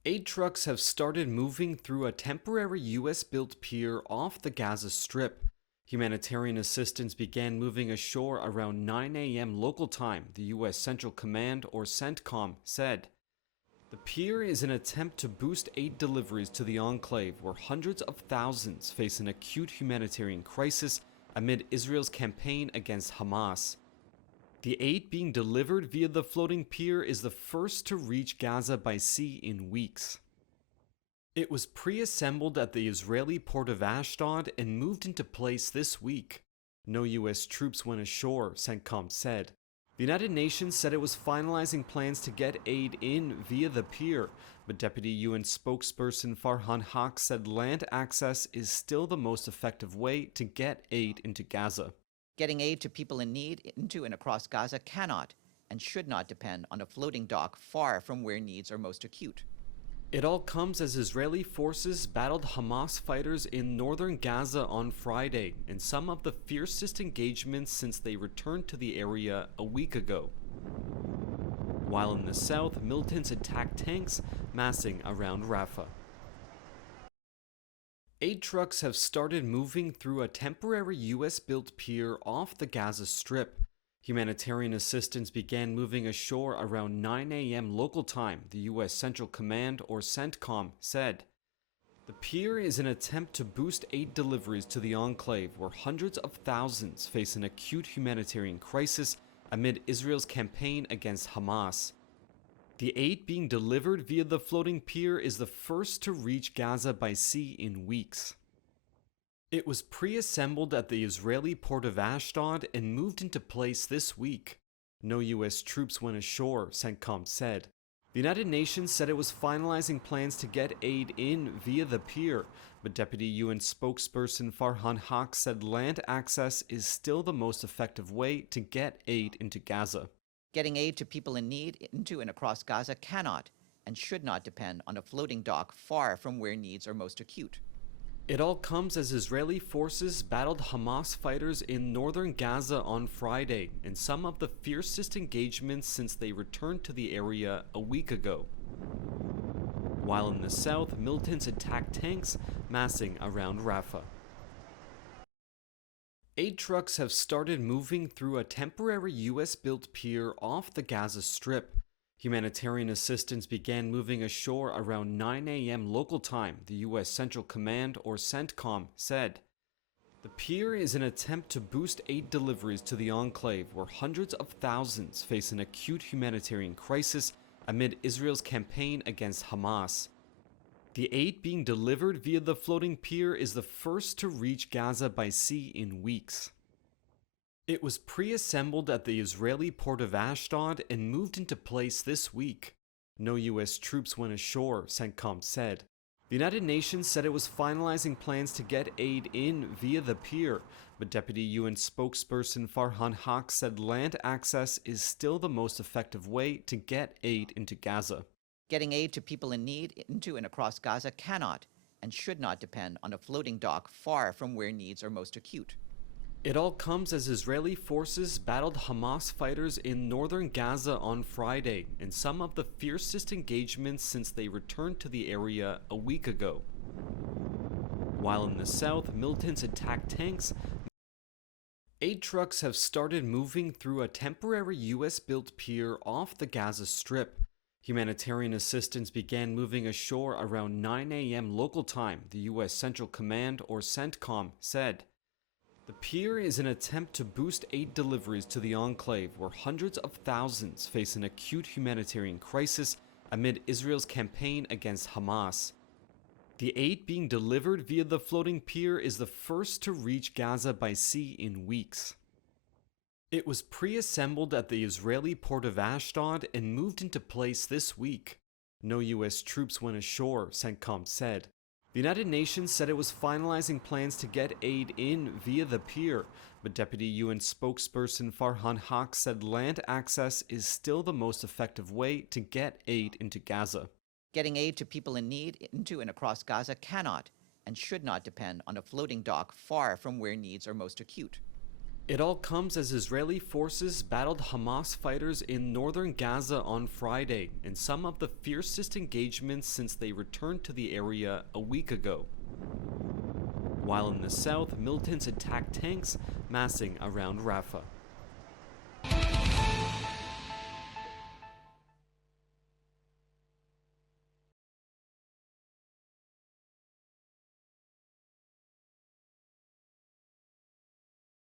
Aid trucks have started moving through a temporary US-built pier off the Gaza Strip. Humanitarian assistance began moving ashore around 9 a.m. local time, the US Central Command, or CENTCOM, said. The pier is an attempt to boost aid deliveries to the enclave, where hundreds of thousands face an acute humanitarian crisis amid Israel's campaign against Hamas. The aid being delivered via the floating pier is the first to reach Gaza by sea in weeks. It was pre-assembled at the Israeli port of Ashdod and moved into place this week. No US troops went ashore, CENTCOM said. The United Nations said it was finalizing plans to get aid in via the pier, but Deputy UN spokesperson Farhan Haq said land access is still the most effective way to get aid into Gaza. Getting aid to people in need into and across Gaza cannot and should not depend on a floating dock far from where needs are most acute. It all comes as Israeli forces battled Hamas fighters in northern Gaza on Friday, in some of the fiercest engagements since they returned to the area a week ago. While in the south, militants attacked tanks massing around Rafah. Aid trucks have started moving through a temporary US-built pier off the Gaza Strip. Humanitarian assistance began moving ashore around 9 a.m. local time, the US Central Command, or CENTCOM, said. The pier is an attempt to boost aid deliveries to the enclave, where hundreds of thousands face an acute humanitarian crisis amid Israel's campaign against Hamas. The aid being delivered via the floating pier is the first to reach Gaza by sea in weeks. It was pre-assembled at the Israeli port of Ashdod and moved into place this week. No US troops went ashore, CENTCOM said. The United Nations said it was finalizing plans to get aid in via the pier, but Deputy UN spokesperson Farhan Haq said land access is still the most effective way to get aid into Gaza. Getting aid to people in need into and across Gaza cannot and should not depend on a floating dock far from where needs are most acute. It all comes as Israeli forces battled Hamas fighters in northern Gaza on Friday, in some of the fiercest engagements since they returned to the area a week ago. While in the south, militants attacked tanks massing around Rafah. Aid trucks have started moving through a temporary US-built pier off the Gaza Strip. Humanitarian assistance began moving ashore around 9 a.m. local time, the US Central Command, or CENTCOM, said. The pier is an attempt to boost aid deliveries to the enclave, where hundreds of thousands face an acute humanitarian crisis amid Israel's campaign against Hamas. The aid being delivered via the floating pier is the first to reach Gaza by sea in weeks. It was pre-assembled at the Israeli port of Ashdod and moved into place this week. No US troops went ashore, CENTCOM said. The United Nations said it was finalizing plans to get aid in via the pier, but Deputy UN spokesperson Farhan Haq said land access is still the most effective way to get aid into Gaza. Getting aid to people in need into and across Gaza cannot and should not depend on a floating dock far from where needs are most acute. It all comes as Israeli forces battled Hamas fighters in northern Gaza on Friday, in some of the fiercest engagements since they returned to the area a week ago. While in the south, militants attacked tanks. Aid trucks have started moving through a temporary US-built pier off the Gaza Strip. Humanitarian assistance began moving ashore around 9 a.m. local time, the US Central Command, or CENTCOM, said. The pier is an attempt to boost aid deliveries to the enclave, where hundreds of thousands face an acute humanitarian crisis amid Israel's campaign against Hamas. The aid being delivered via the floating pier is the first to reach Gaza by sea in weeks. It was pre-assembled at the Israeli port of Ashdod and moved into place this week. No US troops went ashore, CENTCOM said. The United Nations said it was finalizing plans to get aid in via the pier, but Deputy UN spokesperson Farhan Haq said land access is still the most effective way to get aid into Gaza. Getting aid to people in need into and across Gaza cannot and should not depend on a floating dock far from where needs are most acute. It all comes as Israeli forces battled Hamas fighters in northern Gaza on Friday, in some of the fiercest engagements since they returned to the area a week ago. While in the south, militants attacked tanks massing around Rafah.